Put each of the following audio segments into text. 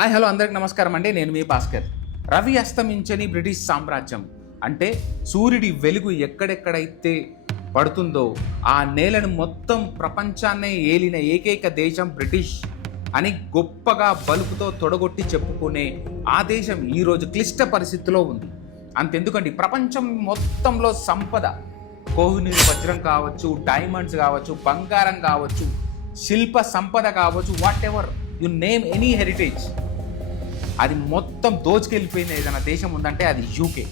Hi hello అందరికి నమస్కారం అండి. నేను మీ భాస్కర్. రవి అస్తమించని బ్రిటిష్ సామ్రాజ్యం అంటే సూర్యుడి వెలుగు ఎక్కడెక్కడైతే పడుతుందో ఆ నేలను మొత్తం ప్రపంచాన్నే ఏలిన ఏకైక దేశం బ్రిటిష్ అని గొప్పగా బలుపుతో తొడగొట్టి చెప్పుకునే ఆ దేశం ఈరోజు క్లిష్ట పరిస్థితిలో ఉంది. అంతెందుకండి, ప్రపంచం మొత్తంలో సంపద, కోహినూరు వజ్రం కావచ్చు, డైమండ్స్ కావచ్చు, బంగారం కావచ్చు, శిల్ప సంపద కావచ్చు, what ever you name any heritage, అది మొత్తం దోచుకెళ్ళిపోయిన ఏదైనా దేశం ఉందంటే అది యూకే.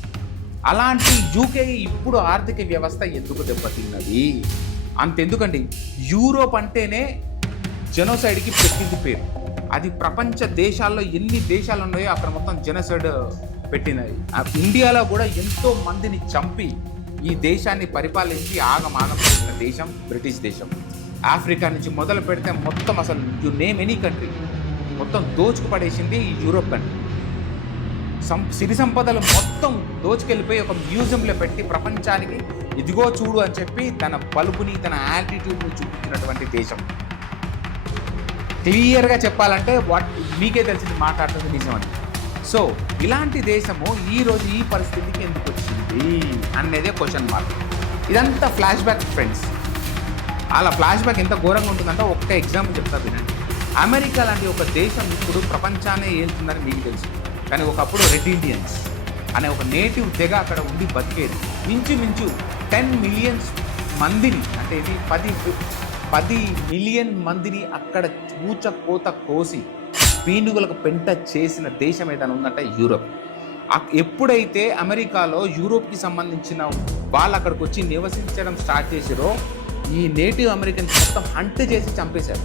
అలాంటి యూకే ఇప్పుడు ఆర్థిక వ్యవస్థ ఎందుకు దెబ్బతిన్నది? అంతెందుకండి, యూరోప్ అంటేనే జెనోసైడ్కి పెట్టింది పేరు. అది ప్రపంచ దేశాల్లో ఎన్ని దేశాలు ఉన్నాయో అక్కడ మొత్తం జెనోసైడ్ పెట్టినది. ఇండియాలో కూడా ఎంతో మందిని చంపి ఈ దేశాన్ని పరిపాలించి ఆగమాగం చేసిన దేశం బ్రిటిష్ దేశం. ఆఫ్రికా నుంచి మొదలు పెడితే మొత్తం అసలు యు నేమ్ ఎనీ కంట్రీ మొత్తం దోచుకు పడేసింది ఈ యూరోప్ కంట్రీ. సిరి సంపదలు మొత్తం దోచుకెళ్ళిపోయి ఒక మ్యూజియంలో పెట్టి ప్రపంచానికి ఇదిగో చూడు అని చెప్పి తన బలుపుని, తన యాటిట్యూడ్ని చూపించినటువంటి దేశం. క్లియర్గా చెప్పాలంటే మీకే తెలిసింది మాట్లాడుతుంది నిజం అని. సో ఇలాంటి దేశము ఈరోజు ఈ పరిస్థితికి ఎందుకు వచ్చింది అనేదే క్వశ్చన్ మార్క్. ఇదంతా ఫ్లాష్ బ్యాక్ ఫ్రెండ్స్. అలా ఫ్లాష్ బ్యాక్ ఎంత ఘోరంగా ఉంటుందంటే ఒక్క ఎగ్జాంపుల్ చెప్తా వినండి. అమెరికా లాంటి ఒక దేశం ఇప్పుడు ప్రపంచాన్ని ఏలుతుందని మీకు తెలుసు, కానీ ఒకప్పుడు రెడ్ ఇండియన్స్ అనే ఒక నేటివ్ తెగ అక్కడ ఉండి బతికేది. మించు 10 మిలియన్స్ మందిని, అంటే ఇది 10 మిలియన్ మందిని అక్కడ కోత కోసి పీనుగులకు పెంట చేసిన దేశం ఏదైనా ఉందంటే యూరోప్. ఎప్పుడైతే అమెరికాలో యూరోప్కి సంబంధించిన వాళ్ళు అక్కడికి వచ్చి నివసించడం స్టార్ట్ చేసారో ఈ నేటివ్ అమెరికన్స్ మొత్తం హంట్ చేసి చంపేశారు.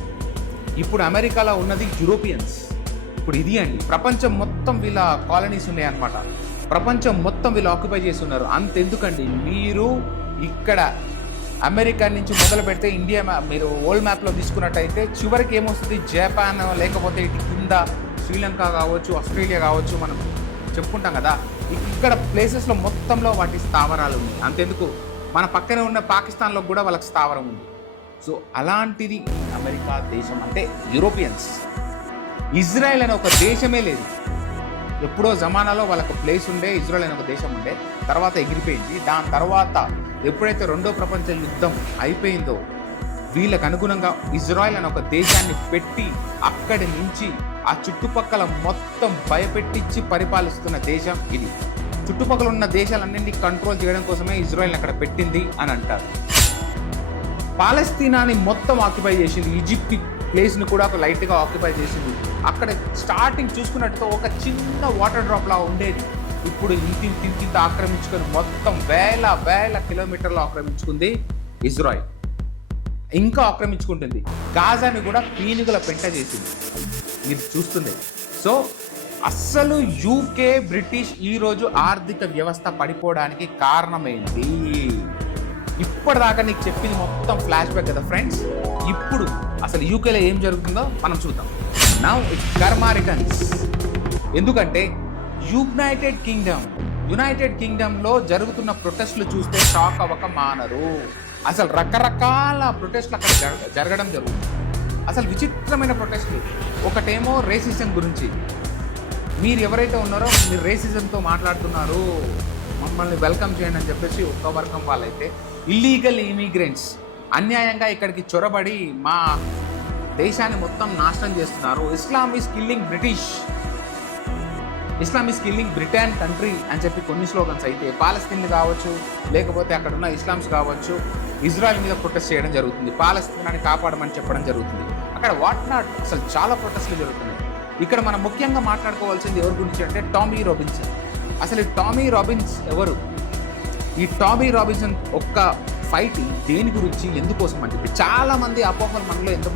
ఇప్పుడు అమెరికాలో ఉన్నది యూరోపియన్స్. ఇప్పుడు ఇది అండి, ప్రపంచం మొత్తం వీళ్ళ కాలనీస్ ఉన్నాయన్నమాట. ప్రపంచం మొత్తం వీళ్ళు ఆక్యుపై చేస్తున్నారు. అంతెందుకండి, మీరు ఇక్కడ అమెరికా నుంచి మొదలు పెడితే ఇండియా మీరు వరల్డ్ మ్యాప్లో తీసుకున్నట్టయితే చివరికి ఏమొస్తుంది, జపాన్, లేకపోతే ఇటు కింద శ్రీలంక కావచ్చు, ఆస్ట్రేలియా కావచ్చు, మనం చెప్పుకుంటాం కదా. ఇక్కడ ప్లేసెస్లో మొత్తంలో వాటి స్థావరాలు ఉన్నాయి. అంతెందుకు, మన పక్కనే ఉన్న పాకిస్తాన్లో కూడా వాళ్ళకి స్థావరం ఉంది. సో అలాంటిది అమెరికా దేశం అంటే యూరోపియన్స్. ఇజ్రాయెల్ అనే ఒక దేశమే లేదు. ఎప్పుడో జమానాలో వాళ్ళకు ప్లేస్ ఉండే, ఇజ్రాయెల్ అనే ఒక దేశం ఉండే, తర్వాత ఎగిరిపోయింది. దాని తర్వాత ఎప్పుడైతే రెండో ప్రపంచ యుద్ధం అయిపోయిందో వీళ్ళకు అనుగుణంగా ఇజ్రాయెల్ అనే ఒక దేశాన్ని పెట్టి అక్కడి నుంచి ఆ చుట్టుపక్కల మొత్తం భయపెట్టించి పరిపాలిస్తున్న దేశం ఇది. చుట్టుపక్కల ఉన్న దేశాలన్నింటినీ కంట్రోల్ చేయడం కోసమే ఇజ్రాయెల్ అక్కడ పెట్టింది అని అంటారు. పాలస్తీనాని మొత్తం ఆక్యుపై చేసింది, ఈజిప్ట్ ప్లేస్ని కూడా ఒక లైట్గా ఆక్యుపై చేసింది. అక్కడ స్టార్టింగ్ చూసుకున్నట్టు ఒక చిన్న వాటర్ డ్రాప్లా ఉండేది, ఇప్పుడు ఇంత ఆక్రమించుకొని మొత్తం వేల కిలోమీటర్లు ఆక్రమించుకుంది ఇజ్రాయెల్. ఇంకా ఆక్రమించుకుంటుంది. గాజాని కూడా పీనుగుల పెంట చేసింది, మీరు చూస్తుంది. సో అస్సలు యూకే, బ్రిటిష్ ఈరోజు ఆర్థిక వ్యవస్థ పడిపోవడానికి కారణమైంది. ఇప్పటిదాకా నీకు చెప్పింది మొత్తం ఫ్లాష్ బ్యాక్ కదా ఫ్రెండ్స్. ఇప్పుడు అసలు యూకేలో ఏం జరుగుతుందో మనం చూద్దాం. నౌ ఇట్స్ కర్మారిటన్స్. ఎందుకంటే యునైటెడ్ కింగ్డమ్లో జరుగుతున్న ప్రొటెస్టులు చూస్తే షాక్ అవ్వక మానరు. అసలు రకరకాల ప్రొటెస్టులు అక్కడ జరగడం జరుగుతుంది. అసలు విచిత్రమైన ప్రొటెస్టులు. ఒకటేమో రేసిజం గురించి, మీరు ఎవరైతే ఉన్నారో మీరు రేసిజంతో మాట్లాడుతున్నారు, మమ్మల్ని వెల్కమ్ చేయండి అని చెప్పేసి ఒక వర్గం వాళ్ళైతే, ఇల్లీగల్ ఇమిగ్రెంట్స్ అన్యాయంగా ఇక్కడికి చొరబడి మా దేశాన్ని మొత్తం నాశనం చేస్తున్నారు. ఇస్లాం ఈజ్ కిల్లింగ్ బ్రిటన్ కంట్రీ అని చెప్పి కొన్ని స్లోగన్స్ అయితే, పాలస్తీన్లు కావచ్చు, లేకపోతే అక్కడ ఉన్న ఇస్లామ్స్ కావచ్చు, ఇజ్రాయెల్ మీద ప్రొటెస్ట్ చేయడం జరుగుతుంది. పాలస్తీనాన్ని కాపాడమని చెప్పడం జరుగుతుంది. అక్కడ వాట్ నాట్ అసలు చాలా ప్రొటెస్టులు జరుగుతున్నాయి. ఇక్కడ మనం ముఖ్యంగా మాట్లాడుకోవాల్సింది ఎవరి గురించి అంటే టామీ రాబిన్సన్. అసలు ఈ టామీ రాబిన్స్ ఎవరు? ఈ టామీ రాబిన్సన్ ఒక్క ఫైట్ దేని గురించి, ఎందుకోసం అని చెప్పి చాలామంది అపోహలు మనలో ఎంత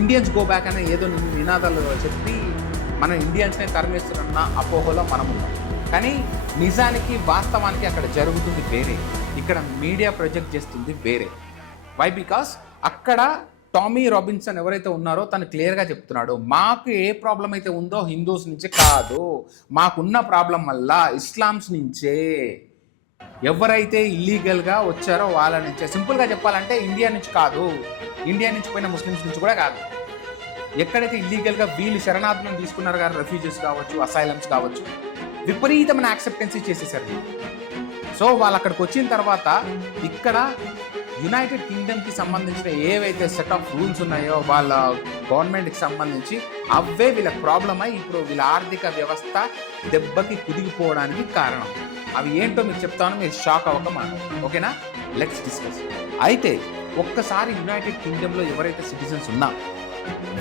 ఇండియన్స్ గో బ్యాక్ అనే ఏదో నినాదాలు చెప్పి మన ఇండియన్స్నే తరిమేస్తున్న అపోహలో మనం ఉన్నాం. కానీ నిజానికి వాస్తవానికి అక్కడ జరుగుతుంది వేరే, ఇక్కడ మీడియా ప్రొజెక్ట్ చేస్తుంది వేరే. వై? బికాస్ అక్కడ టామీ రాబిన్సన్ ఎవరైతే ఉన్నారో తను క్లియర్గా చెప్తున్నాడు, మాకు ఏ ప్రాబ్లం అయితే ఉందో హిందూస్ నుంచి కాదు, మాకున్న ప్రాబ్లం వల్ల ఇస్లామ్స్ నుంచే, ఎవరైతే ఇల్లీగల్గా వచ్చారో వాళ్ళ నుంచే. సింపుల్గా చెప్పాలంటే ఇండియా నుంచి కాదు, ఇండియా నుంచి పోయిన ముస్లిమ్స్ నుంచి కూడా కాదు, ఎక్కడైతే ఇల్లీగల్గా వీళ్ళు శరణార్థులను తీసుకున్నారు కానీ రెఫ్యూజీస్ కావచ్చు, అసైలమ్స్ కావచ్చు, విపరీతమైన యాక్సెప్టెన్సీ చేసేసారు వీళ్ళు. సో వాళ్ళు అక్కడికి వచ్చిన తర్వాత ఇక్కడ యునైటెడ్ కింగ్డమ్కి సంబంధించిన ఏవైతే సెట్ ఆఫ్ రూల్స్ ఉన్నాయో వాళ్ళ గవర్నమెంట్కి సంబంధించి అవే వీళ్ళకి ప్రాబ్లం అయ్యి ఇప్పుడు వీళ్ళ ఆర్థిక వ్యవస్థ దెబ్బకి కుదిగిపోవడానికి కారణం. అవి ఏంటో మీకు చెప్తాను, మీరు షాక్ అవ్వక మాట. ఓకేనా, లెట్స్ డిస్కస్. అయితే ఒక్కసారి యునైటెడ్ కింగ్డమ్లో ఎవరైతే సిటిజన్స్ ఉన్నా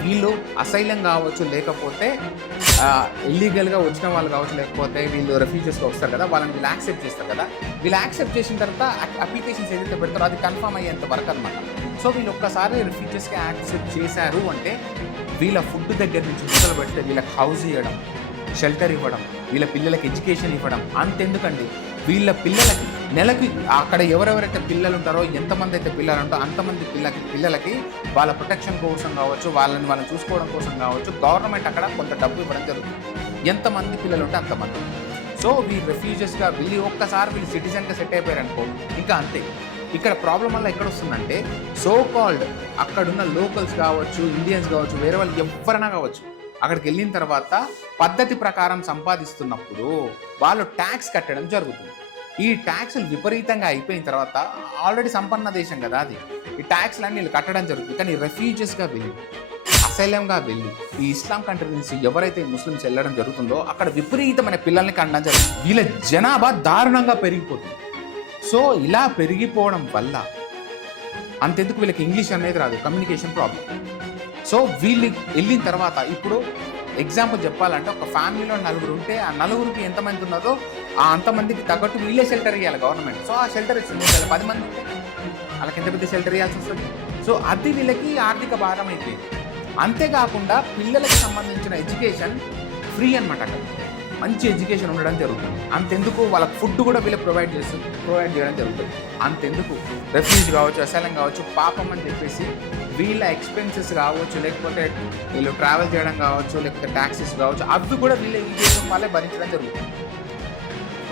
వీళ్ళు అసైలం కావచ్చు, లేకపోతే ఇల్లీగల్గా వచ్చిన వాళ్ళు కావచ్చు, లేకపోతే వీళ్ళు రెఫ్యూజీస్గా వస్తారు కదా, వాళ్ళని వీళ్ళు యాక్సెప్ట్ చేస్తారు కదా. వీళ్ళు యాక్సెప్ట్ చేసిన తర్వాత అప్లికేషన్స్ ఏదైతే పెడతారో అది కన్ఫర్మ్ అయ్యేంత వరకు అనమాట. సో వీళ్ళు ఒక్కసారి రెఫ్యూజీస్కి యాక్సెప్ట్ చేశారు అంటే వీళ్ళ ఫుడ్ దగ్గర నుంచి మొదలు పెడితే వీళ్ళకి హౌస్ ఇవ్వడం, షెల్టర్ ఇవ్వడం, వీళ్ళ పిల్లలకి ఎడ్యుకేషన్ ఇవ్వడం. అంతెందుకండి, వీళ్ళ పిల్లలకి నెలకి అక్కడ ఎవరెవరైతే పిల్లలు ఉంటారో, ఎంతమంది అయితే పిల్లలు ఉంటారో అంతమంది పిల్లలకి వాళ్ళ ప్రొటెక్షన్ కోసం కావచ్చు, వాళ్ళని చూసుకోవడం కోసం కావచ్చు, గవర్నమెంట్ అక్కడ కొంత డబ్బు ఇవ్వడం జరుగుతుంది. ఎంతమంది పిల్లలు ఉంటే అంతమంది. సో వీళ్ళు రెఫ్యూజీస్గా వీళ్ళు ఒక్కసారి వీళ్ళు సిటిజన్గా సెట్ అయిపోయారనుకో ఇంకా అంతే. ఇక్కడ ప్రాబ్లం వల్ల ఎక్కడ వస్తుందంటే సో కాల్డ్ అక్కడున్న లోకల్స్ కావచ్చు, ఇండియన్స్ కావచ్చు, వేరే వాళ్ళు ఎవరైనా కావచ్చు, అక్కడికి వెళ్ళిన తర్వాత పద్ధతి ప్రకారం సంపాదిస్తున్నప్పుడు వాళ్ళు ట్యాక్స్ కట్టడం జరుగుతుంది. ఈ ట్యాక్సులు విపరీతంగా అయిపోయిన తర్వాత ఆల్రెడీ సంపన్న దేశం కదా అది, ఈ ట్యాక్స్లన్నీ వీళ్ళు కట్టడం జరుగుతుంది. కానీ రెఫ్యూజీస్గా వెళ్ళి, అసైలంగా వెళ్ళి ఈ ఇస్లాం కంట్రీ నుంచి ఎవరైతే ముస్లిమ్స్ వెళ్ళడం జరుగుతుందో అక్కడ విపరీతమైన పిల్లల్ని కనడం జరుగుతుంది. వీళ్ళ జనాభా దారుణంగా పెరిగిపోతుంది. సో ఇలా పెరిగిపోవడం వల్ల అంతెందుకు వీళ్ళకి ఇంగ్లీష్ అనేది రాదు, కమ్యూనికేషన్ ప్రాబ్లం. సో వీళ్ళు వెళ్ళిన తర్వాత ఇప్పుడు ఎగ్జాంపుల్ చెప్పాలంటే ఒక ఫ్యామిలీలో 4 ఉంటే ఆ 4కి ఎంతమంది ఉన్నారో ఆ అంతమందికి తగ్గట్టు వీళ్ళే షెల్టర్ ఇవ్వాలి గవర్నమెంట్. సో ఆ షెల్టర్ ఇస్తుంది. 10 మంది ఉంటే వాళ్ళకి ఎంత పెద్ద షెల్టర్ ఇవ్వాల్సి వస్తుంది. సో అది వీళ్ళకి ఆర్థిక భారం అయిపోయింది. అంతేకాకుండా పిల్లలకి సంబంధించిన ఎడ్యుకేషన్ ఫ్రీ అనమాట. అక్కడ మంచి ఎడ్యుకేషన్ ఉండడం జరుగుతుంది. అంతెందుకు వాళ్ళకి ఫుడ్ కూడా వీళ్ళు ప్రొవైడ్ చేయడం జరుగుతుంది. అంతెందుకు రెఫ్యూజీ కావచ్చు, అసైలం కావచ్చు, పాపం అని చెప్పేసి వీళ్ళ ఎక్స్పెన్సెస్ కావచ్చు, లేకపోతే వీళ్ళు ట్రావెల్ చేయడం కావచ్చు, లేకపోతే ట్యాక్సెస్ కావచ్చు, అవి కూడా వీళ్ళ ఈ దేశం వాళ్ళే భరించడం జరుగుతుంది.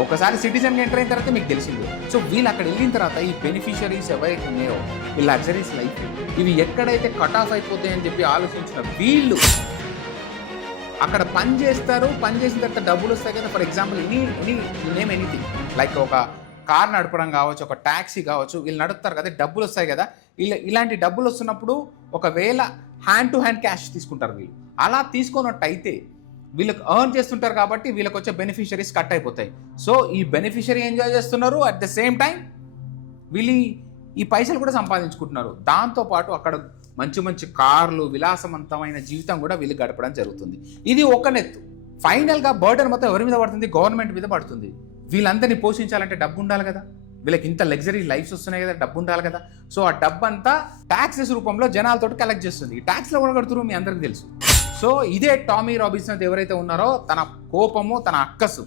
ఒకసారి సిటిజన్గా ఎంటర్ అయిన తర్వాత మీకు తెలిసింది. సో వీళ్ళు అక్కడ వెళ్ళిన తర్వాత ఈ బెనిఫిషరీస్ ఎవరైతే ఉన్నాయో ఈ లగ్జరీస్ లైఫ్ ఇవి ఎక్కడైతే కట్ ఆఫ్ అయిపోతాయని చెప్పి ఆలోచించిన వీళ్ళు అక్కడ పని చేస్తారు. పని చేసిన తర్వాత డబ్బులు వస్తాయి కదా. ఫర్ ఎగ్జాంపుల్ ఎనీథింగ్ లైక్ ఒక కార్ నడపడం కావచ్చు, ఒక ట్యాక్సీ కావచ్చు, వీళ్ళు నడుపుతారు కదా, డబ్బులు వస్తాయి కదా. ఇలాంటి డబ్బులు వస్తున్నప్పుడు ఒకవేళ హ్యాండ్ టు హ్యాండ్ క్యాష్ తీసుకుంటారు వీళ్ళు. అలా తీసుకున్నట్టయితే వీళ్ళకి ఎర్న్ చేస్తుంటారు కాబట్టి వీళ్ళకి వచ్చే బెనిఫిషరీస్ కట్ అయిపోతాయి. సో ఈ బెనిఫిషరీ ఎంజాయ్ చేస్తున్నారు, అట్ ద సేమ్ టైం వీళ్ళు ఈ పైసలు కూడా సంపాదించుకుంటున్నారు. దాంతోపాటు అక్కడ మంచి మంచి కార్లు, విలాసవంతమైన జీవితం కూడా వీళ్ళు గడపడం జరుగుతుంది. ఇది ఒక నెత్తు. ఫైనల్గా బర్డెన్ మొత్తం ఎవరి మీద పడుతుంది? గవర్నమెంట్ మీద పడుతుంది. వీళ్ళందరినీ పోషించాలంటే డబ్బు ఉండాలి కదా. వీళ్ళకి ఇంత లగ్జరీ లైఫ్స్ వస్తున్నాయి కదా, డబ్బు ఉండాలి కదా. సో ఆ డబ్బు అంతా ట్యాక్సెస్ రూపంలో జనాలతో కలెక్ట్ చేస్తుంది. ఈ ట్యాక్స్లో కూడా కడుతున్నారు, మీ అందరికీ తెలుసు. సో ఇదే టామీ రాబిన్సన్ ఎవరైతే ఉన్నారో తన కోపము, తన అక్కసు,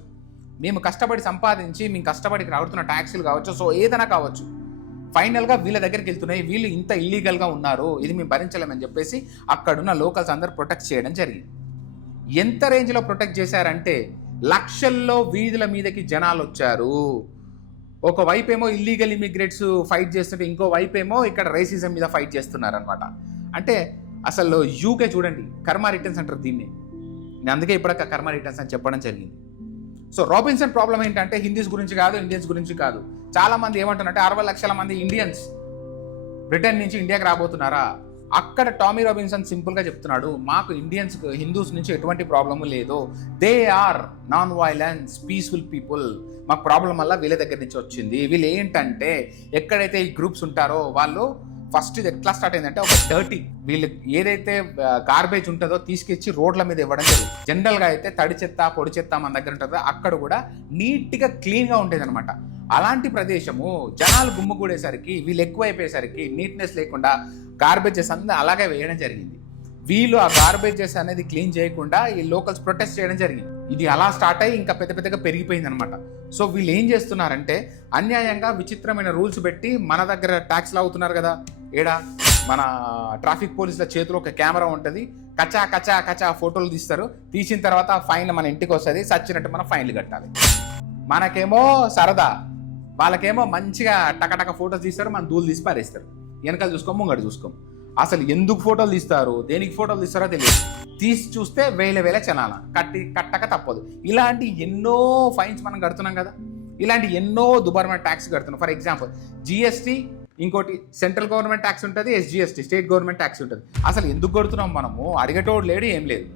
మేము కష్టపడి సంపాదించి మేము కష్టపడి కడుతున్న ట్యాక్సీలు కావచ్చు, సో ఏదైనా కావచ్చు, ఫైనల్గా వీళ్ళ దగ్గరికి వెళ్తున్నాయి. వీళ్ళు ఇంత ఇల్లీగల్గా ఉన్నారు, ఇది మేము భరించలేమని చెప్పేసి అక్కడున్న లోకల్స్ అందరూ ప్రొటెక్ట్ చేయడం జరిగింది. ఎంత రేంజ్లో ప్రొటెక్ట్ చేశారంటే లక్షల్లో వీధుల మీదకి జనాలు వచ్చారు. ఒకవైపు ఏమో ఇల్లీగల్ ఇమిగ్రేట్స్ ఫైట్ చేస్తుంటే ఇంకో వైపు ఏమో ఇక్కడ రేసిజం మీద ఫైట్ చేస్తున్నారు అనమాట. అంటే అసలు యూకే చూడండి, కర్మ రిటర్న్స్ అంటారు దీన్ని. నేను అందుకే ఇప్పటిక కర్మ రిటర్న్స్ అని చెప్పడం జరిగింది. సో రాబిన్సన్ ప్రాబ్లం ఏంటంటే హిందీస్ గురించి కాదు, ఇండియన్స్ గురించి కాదు. చాలా మంది ఏమంటారంటే 60 లక్షల మంది ఇండియన్స్ బ్రిటన్ నుంచి ఇండియాకి రాబోతున్నారా? అక్కడ టామీ రాబిన్సన్ సింపుల్గా చెప్తున్నాడు, మాకు ఇండియన్స్, హిందూస్ నుంచి ఎటువంటి ప్రాబ్లము లేదు. They are non violence peaceful people. మాకు ప్రాబ్లం వల్ల వీళ్ళ దగ్గర నుంచి వచ్చింది. వీళ్ళు ఏంటంటే ఎక్కడైతే ఈ గ్రూప్స్ ఉంటారో వాళ్ళు ఫస్ట్ ఇది ఎట్లా స్టార్ట్ అయిందంటే ఒక డర్టీ, వీళ్ళు ఏదైతే గార్బేజ్ ఉంటుందో తీసుకొచ్చి రోడ్ల మీద ఇవ్వడం జరుగుతుంది. జనరల్గా అయితే తడి చెత్త, పొడి చెత్త మన దగ్గర ఉంటుందో అక్కడ కూడా నీట్గా క్లీన్గా ఉండేది అనమాట. అలాంటి ప్రదేశము జనాలు గుమ్ముకూడేసరికి వీళ్ళు ఎక్కువైపోయేసరికి నీట్నెస్ లేకుండా గార్బేజెస్ అంతా అలాగే వేయడం జరిగింది. వీళ్ళు ఆ గార్బేజెస్ అనేది క్లీన్ చేయకుండా ఈ లోకల్స్ ప్రొటెస్ట్ చేయడం జరిగింది. ఇది అలా స్టార్ట్ అయ్యి ఇంకా పెద్దగా పెరిగిపోయింది అనమాట. సో వీళ్ళు ఏం చేస్తున్నారంటే అన్యాయంగా విచిత్రమైన రూల్స్ పెట్టి మన దగ్గర ట్యాక్స్లు అవుతున్నారు కదా. ఏడా మన ట్రాఫిక్ పోలీసుల చేతిలో ఒక కెమెరా ఉంటుంది, కచా కచా కచా ఫోటోలు తీస్తారు. తీసిన తర్వాత ఫైన్ మన ఇంటికి వస్తుంది, సచ్చినట్టు మనం ఫైన్లు కట్టాలి. మనకేమో సరదా, వాళ్ళకేమో మంచిగా టకటక ఫోటోస్ తీస్తారు, మన దూలు తీసి పారేస్తారు. వెనకాల చూసుకోము, ముంగడు చూసుకోము. అసలు ఎందుకు ఫోటోలు తీస్తారు, దేనికి ఫోటోలు తీస్తారో తెలియదు. తీసి చూస్తే వేల చనాల కట్టక తప్పదు. ఇలాంటి ఎన్నో ఫైన్స్ మనం కడుతున్నాం కదా, ఇలాంటి ఎన్నో దుబారమైన ట్యాక్స్ కడుతున్నాం. ఫర్ ఎగ్జాంపుల్ జిఎస్టీ, ఇంకోటి సెంట్రల్ గవర్నమెంట్ ట్యాక్స్ ఉంటుంది, ఎస్జిఎస్టీ స్టేట్ గవర్నమెంట్ ట్యాక్స్ ఉంటుంది. అసలు ఎందుకు కడుతున్నాం మనము? అడిగేటోడు లేడు, ఏం లేదు.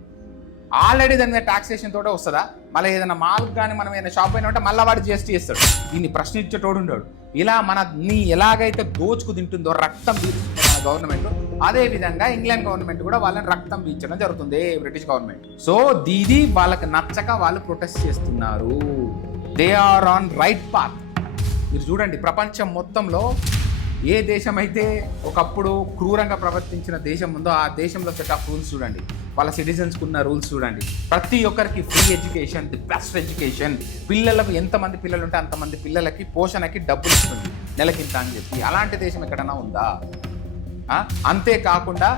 ఆల్రెడీ దాని మీద టాక్సేషన్ తోటే వస్తుందా? మళ్ళీ ఏదైనా మాల్కి కానీ మనం ఏదైనా షాప్ అయినా ఉంటే మళ్ళీ వాడు జిఎస్టీ ఇస్తాడు. దీన్ని ప్రశ్నించేటోడు ఉండడు. ఇలా నీ ఎలాగైతే దోచుకు తింటుందో, రక్తం పీల్చుకుందో మన గవర్నమెంట్, అదే విధంగా ఇంగ్లాండ్ గవర్నమెంట్ కూడా వాళ్ళని రక్తం పీల్చడం జరుగుతుంది, బ్రిటిష్ గవర్నమెంట్. సో దీది వాళ్ళకి నచ్చక వాళ్ళు ప్రొటెస్ట్ చేస్తున్నారు. They are on right path. మీరు చూడండి, ప్రపంచం మొత్తంలో ఏ దేశం అయితే ఒకప్పుడు క్రూరంగా ప్రవర్తించిన దేశం ఉందో ఆ దేశంలో సెట్ ఆఫ్ రూల్స్ చూడండి, వాళ్ళ సిటిజన్స్కి ఉన్న రూల్స్ చూడండి. ప్రతి ఒక్కరికి free education, the best education. పిల్లలకు ఎంతమంది పిల్లలు ఉంటే అంతమంది పిల్లలకి పోషణకి డబ్బులు ఇస్తుంది నెలకింత అని చెప్పి. అలాంటి దేశం ఎక్కడైనా ఉందా? అంతేకాకుండా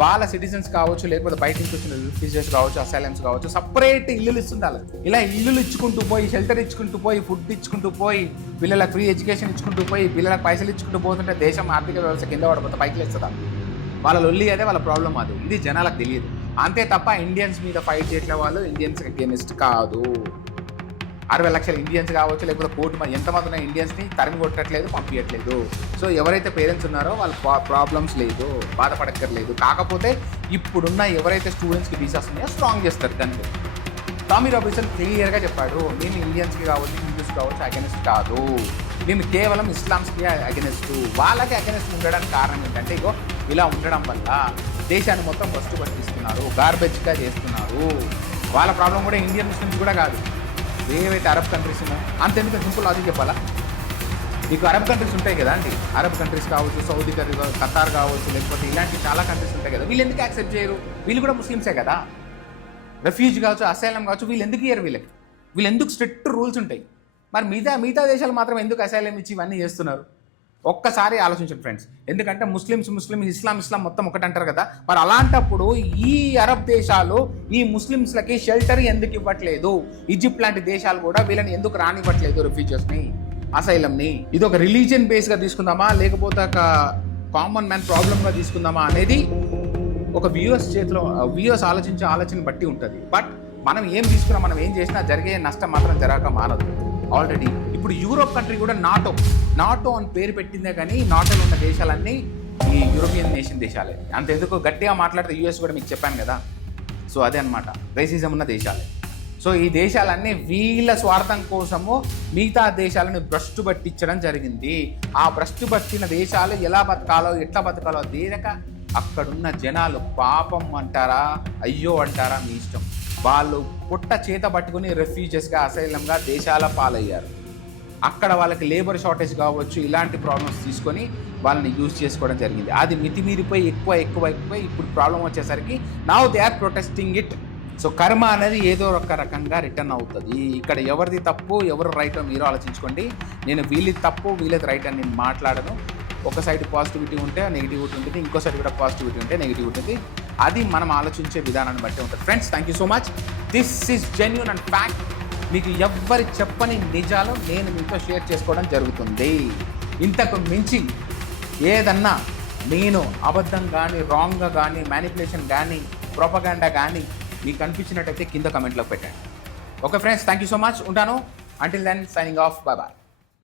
వాళ్ళ సిటిజన్స్ కావచ్చు, లేకపోతే బయట నుంచి వచ్చిన రిఫ్యూజీస్ కావచ్చు, అసైలమ్స్ కావచ్చు, సపరేట్ ఇల్లులు ఇస్తుండాలి. ఇలా ఇల్లులు ఇచ్చుకుంటూ పోయి, షెల్టర్ ఇచ్చుకుంటూ పోయి, ఫుడ్ ఇచ్చుకుంటూ పోయి, పిల్లలకు ఫ్రీ ఎడ్యుకేషన్ ఇచ్చుకుంటూ పోయి, పిల్లలకు పైసలు ఇచ్చుకుంటూ పోతుంటే దేశం ఆర్థిక వ్యవస్థ కింద పడిపోతే పైకి లేస్తుందా? వాళ్ళ లొల్లి అదే, వాళ్ళ ప్రాబ్లం అది. ఇది జనాలకు తెలియదు. అంతే తప్ప ఇండియన్స్ మీద ఫైట్ చేసే వాళ్ళు ఇండియన్స్ అగేనిస్ట్ కాదు. 60 లక్షల ఇండియన్స్ కావచ్చు, లేకపోతే 1 కోటి మంది ఎంతమంది ఉన్న ఇండియన్స్ని తరిమి కొట్టట్లేదు, పంపించట్లేదు. సో ఎవరైతే పేరెంట్స్ ఉన్నారో వాళ్ళ ప్రాబ్లమ్స్ లేదు, బాధపడక్కర్లేదు. కాకపోతే ఇప్పుడున్న ఎవరైతే స్టూడెంట్స్కి వీసాస్ ఉన్నాయో స్ట్రాంగ్ చేస్తారు. దానికి టామీ రాబిన్సన్ క్లియర్గా చెప్పాడు, నేను ఇండియన్స్కి కావచ్చు, హిందూస్ కావచ్చు అగెనిస్ట్ కాదు, నేను కేవలం ఇస్లామ్స్కి అగెనిస్ట్. వాళ్ళకి అగెనిస్ట్ ఉండడానికి కారణం ఏంటంటే, ఇగో ఇలా ఉండడం వల్ల దేశాన్ని మొత్తం ఫస్ట్ పట్టిస్తున్నారు, గార్బేజ్గా చేస్తున్నారు. వాళ్ళ ప్రాబ్లం కూడా ఇండియన్ ముస్లిమ్స్ కూడా కాదు, ఏవైతే అరబ్ కంట్రీస్ ఉన్నాయో. అంతెందుకు సింపుల్ లాజిక్ చెప్పాలా? మీకు అరబ్ కంట్రీస్ ఉంటాయి కదా అండి, అరబ్ కంట్రీస్ కావచ్చు, సౌదీ ఖతార్ కావచ్చు, లేకపోతే ఇలాంటి చాలా కంట్రీస్ ఉంటాయి కదా, వీళ్ళు ఎందుకు యాక్సెప్ట్ చేయరు? వీళ్ళు కూడా ముస్లిమ్సే కదా. రెఫ్యూజ్ కావచ్చు, అసైలం కావచ్చు, వీళ్ళు ఎందుకు ఇయ్యరు? వీళ్ళు ఎందుకు స్ట్రిక్ట్ రూల్స్ ఉంటాయి? మరి మిగతా దేశాలు మాత్రం ఎందుకు అసైలం ఇచ్చి ఇవన్నీ చేస్తున్నారు? ఒక్కసారి ఆలోచించండి ఫ్రెండ్స్. ఎందుకంటే ముస్లిం, ఇస్లాం మొత్తం ఒకటి అంటారు కదా. మరి అలాంటప్పుడు ఈ అరబ్ దేశాలు ఈ ముస్లిమ్స్లకి షెల్టర్ ఎందుకు ఇవ్వట్లేదు? ఈజిప్ట్ లాంటి దేశాలు కూడా వీళ్ళని ఎందుకు రానివ్వట్లేదు, రిఫ్యూజర్స్ని, అసైలంని? ఇది ఒక రిలీజియన్ బేస్గా తీసుకుందామా, లేకపోతే ఒక కామన్ మ్యాన్ ప్రాబ్లమ్గా తీసుకుందామా అనేది ఒక వ్యూవర్స్ ఆలోచన బట్టి ఉంటుంది. బట్ మనం ఏం తీసుకున్నా, మనం ఏం చేసినా జరిగే నష్టం మాత్రం జరగక మానదు. ఆల్రెడీ ఇప్పుడు యూరోప్ కంట్రీ కూడా నాటో అని పేరు పెట్టిందే, కానీ నాటోలో ఉన్న దేశాలన్నీ ఈ యూరోపియన్ నేషన్ దేశాలే. అంతెందుకు గట్టిగా మాట్లాడితే యూఎస్ కూడా మీకు చెప్పాను కదా. సో అదే అనమాట, రేసిజం ఉన్న దేశాలే. సో ఈ దేశాలన్నీ వీళ్ళ స్వార్థం కోసము మిగతా దేశాలను భ్రష్టు పట్టించడం జరిగింది. ఆ భ్రష్టు పట్టిన దేశాలు ఎలా బతకాలో, ఎట్లా బతకాలో దేనక అక్కడున్న జనాలు పాపం అంటారా, అయ్యో అంటారా, మీ ఇష్టం. వాళ్ళు పుట్ట చేత పట్టుకుని రెఫ్యూజెస్గా, అసైలంగా దేశాల పాలయ్యారు. అక్కడ వాళ్ళకి లేబర్ షార్టేజ్ కావచ్చు, ఇలాంటి ప్రాబ్లమ్స్ తీసుకొని వాళ్ళని యూజ్ చేసుకోవడం జరిగింది. అది మితిమీరిపోయి ఎక్కువ ఇప్పుడు ప్రాబ్లం వచ్చేసరికి now they are protesting it. So కర్మ అనేది ఏదో ఒక రకంగా రిటర్న్ అవుతుంది. ఇక్కడ ఎవరిది తప్పు, ఎవరు రైటో మీరు ఆలోచించుకోండి. నేను వీళ్ళది తప్పు, వీళ్ళది రైట్ అని నేను మాట్లాడను. ఒక సైడ్ పాజిటివిటీ ఉంటే నెగిటివిటీ ఉంటుంది, ఇంకో సైడ్ కూడా పాజిటివిటీ ఉంటే నెగిటివిటీ ఉంటుంది. అది మనం ఆలోచించే విధానాన్ని బట్టి ఉంటుంది. Friends, thank you so much. This is genuine and fact. మీకు ఎవ్వరి చెప్పని నిజాలు నేను మీతో షేర్ చేసుకోవడం జరుగుతుంది. ఇంతకు మించి ఏదన్నా నేను అబద్ధం కానీ, రాంగ్గా కానీ, మ్యానిపులేషన్ కానీ, ప్రొపగాండా కానీ మీకు అనిపించినట్టయితే కింద కమెంట్లో పెట్టండి. Okay friends, thank you so much. ఉంటాను. Until then, signing off. Bye bye.